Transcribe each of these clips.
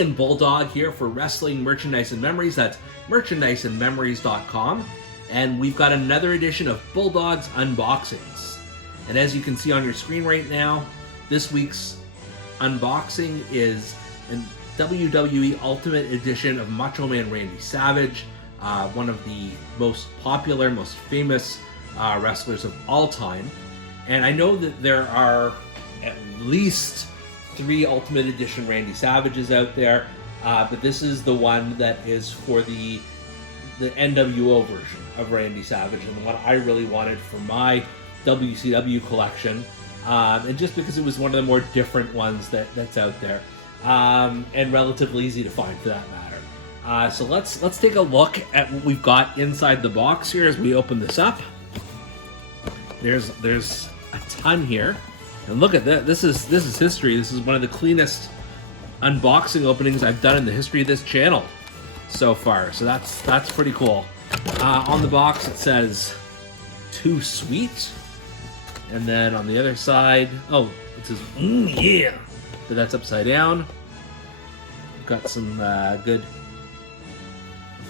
and Bulldog here for Wrestling Merchandise and Memories. That's merchandiseandmemories.com. And we've got another edition of Bulldog's Unboxings. And as you can see on your screen right now, this week's unboxing is a WWE Ultimate Edition of Macho Man Randy Savage, one of the most popular, most famous wrestlers of all time. And I know that there are at least 3 Ultimate Edition Randy Savages out there, but this is the one that is for the NWO version of Randy Savage, and the one I really wanted for my WCW collection, and just because it was one of the more different ones that's out there, and relatively easy to find for that matter. So let's take a look at what we've got inside the box here as we open this up. There's a ton here, and look at that. This is history. This is one of the cleanest unboxing openings I've done in the history of this channel so far. So that's pretty cool. On the box it says "Too Sweet," and then on the other side, oh, it says "Ooooooh Yeah," but that's upside down. We've got some good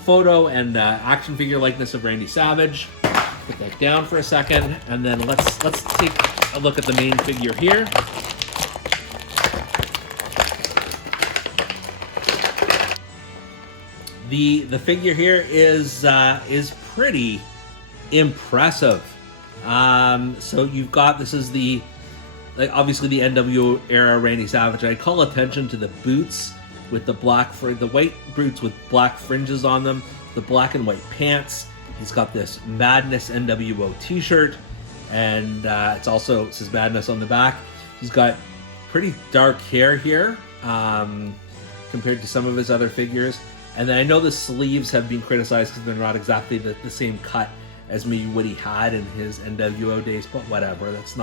photo and action figure likeness of Randy Savage. Put that down for a second, and then let's take a look at the main figure here. The figure here is pretty impressive. So you've got, this is obviously the NWO era Randy Savage. I call attention to the boots with the white boots with black fringes on them, the black and white pants. He's got this Madness NWO t-shirt, and it says Madness on the back. He's got pretty dark hair here compared to some of his other figures. And then I know the sleeves have been criticized because they're not exactly the same cut as maybe what he had in his NWO days, but whatever. That's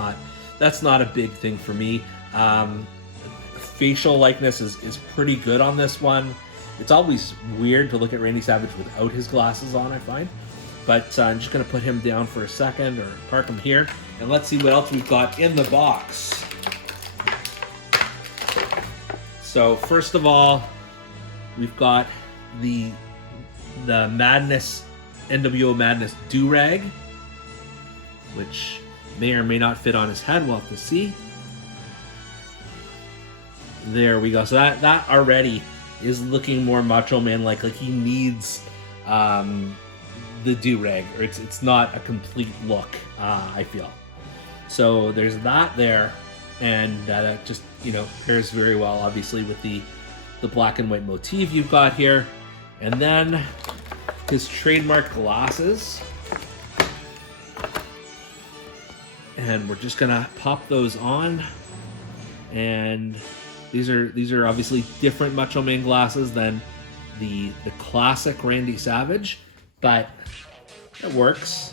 not a big thing for me. Facial likeness is pretty good on this one. It's always weird to look at Randy Savage without his glasses on, I find. But I'm just going to put him down for a second, or park him here, and let's see what else we've got in the box. So first of all, we've got the Madness, NWO Madness do-rag, which may or may not fit on his head. We'll have to see. There we go. So that already is looking more Macho Man-like. Like he needs the do-rag, or it's not a complete look, I feel. So there's that there, and that just, pairs very well, obviously, with the black and white motif you've got here. And then his trademark glasses. And we're just gonna pop those on. And these are obviously different Macho Man glasses than the classic Randy Savage, but it works.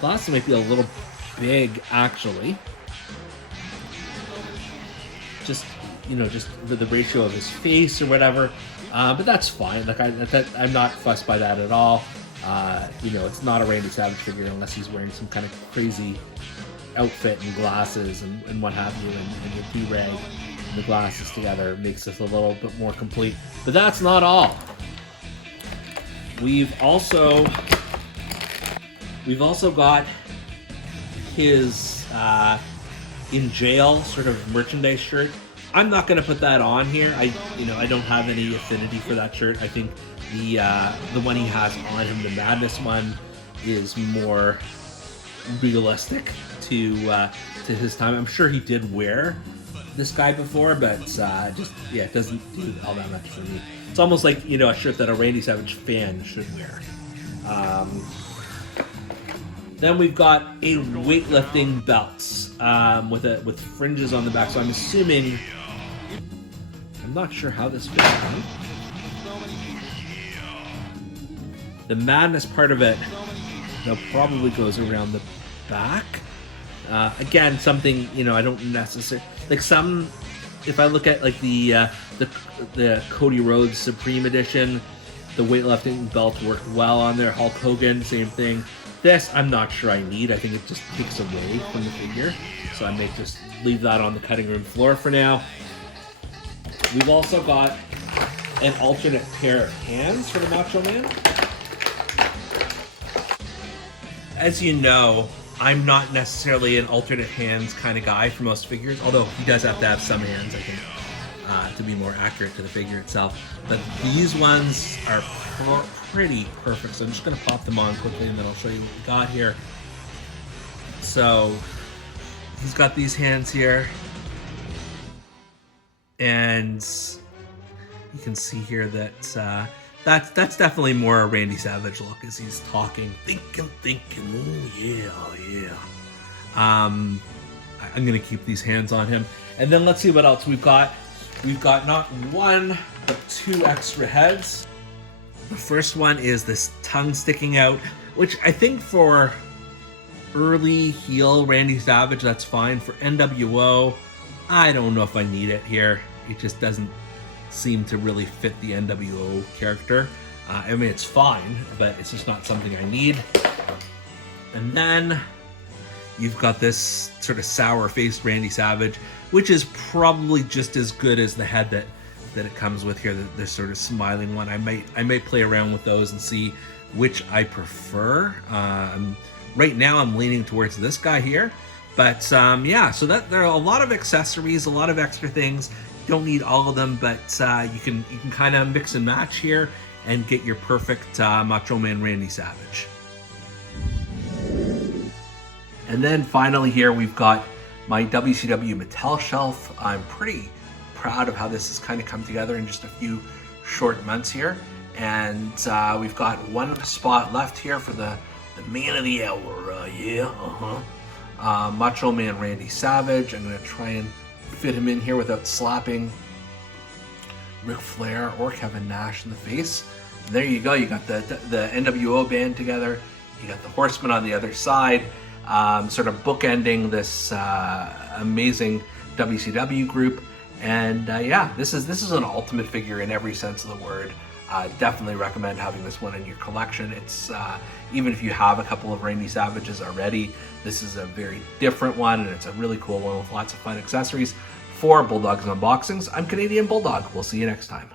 Glasses might be a little big, actually. Just for the ratio of his face or whatever. But that's fine. Like I'm not fussed by that at all. It's not a Randy Savage figure unless he's wearing some kind of crazy outfit and glasses and what have you, and the do-rag and the glasses together makes this a little bit more complete. But that's not all. We've also got his in jail sort of merchandise shirt. I'm not going to put that on here. I don't have any affinity for that shirt. I think the one he has on him, the Madness one, is more realistic to his time. I'm sure he did wear this guy before, but it doesn't do all that much for me. It's almost like a shirt that a Randy Savage fan should wear. Then we've got a weightlifting belts with fringes on the back. So I'm assuming, I'm not sure how this fits on. The Madness part of it probably goes around the back. Again, something I don't necessarily like. Some, if I look at like the Cody Rhodes Supreme Edition, the weightlifting belt worked well on there. Hulk Hogan, same thing. This, I'm not sure I need. I think it just takes away from the figure. So I may just leave that on the cutting room floor for now. We've also got an alternate pair of hands for the Macho Man. As you know, I'm not necessarily an alternate hands kind of guy for most figures, although he does have to have some hands, I think, to be more accurate to the figure itself. But these ones are pretty perfect, so I'm just going to pop them on quickly and then I'll show you what we got here. So he's got these hands here, and you can see here that that's definitely more a Randy Savage look as he's talking, thinking, oh yeah. I'm gonna keep these hands on him, and then let's see what else we've got. We've got not one but two extra heads. The first one is this tongue sticking out, which I think for early heel Randy Savage, that's fine. For NWO, I don't know if I need it here. It just doesn't seem to really fit the NWO character. I mean, it's fine, but it's just not something I need. And then you've got this sort of sour-faced Randy Savage, which is probably just as good as the head that it comes with here, the sort of smiling one. I might play around with those and see which I prefer. Right now I'm leaning towards this guy here, but yeah, so that there are a lot of accessories, a lot of extra things. You don't need all of them, but you can kind of mix and match here and get your perfect Macho Man Randy Savage. And then finally here we've got my WCW Mattel shelf. I'm pretty proud of how this has kind of come together in just a few short months here, and we've got one spot left here for the man of the hour. Macho Man Randy Savage. I'm going to try and fit him in here without slapping Ric Flair or Kevin Nash in the face. And there you go. You got the NWO band together. You got the Horsemen on the other side, sort of bookending this amazing WCW group. And yeah, this is an ultimate figure in every sense of the word. Definitely recommend having this one in your collection. It's even if you have a couple of Randy Savages already, this is a very different one, and it's a really cool one with lots of fun accessories. For Bulldog's Unboxings, I'm Canadian Bulldog. We'll see you next time.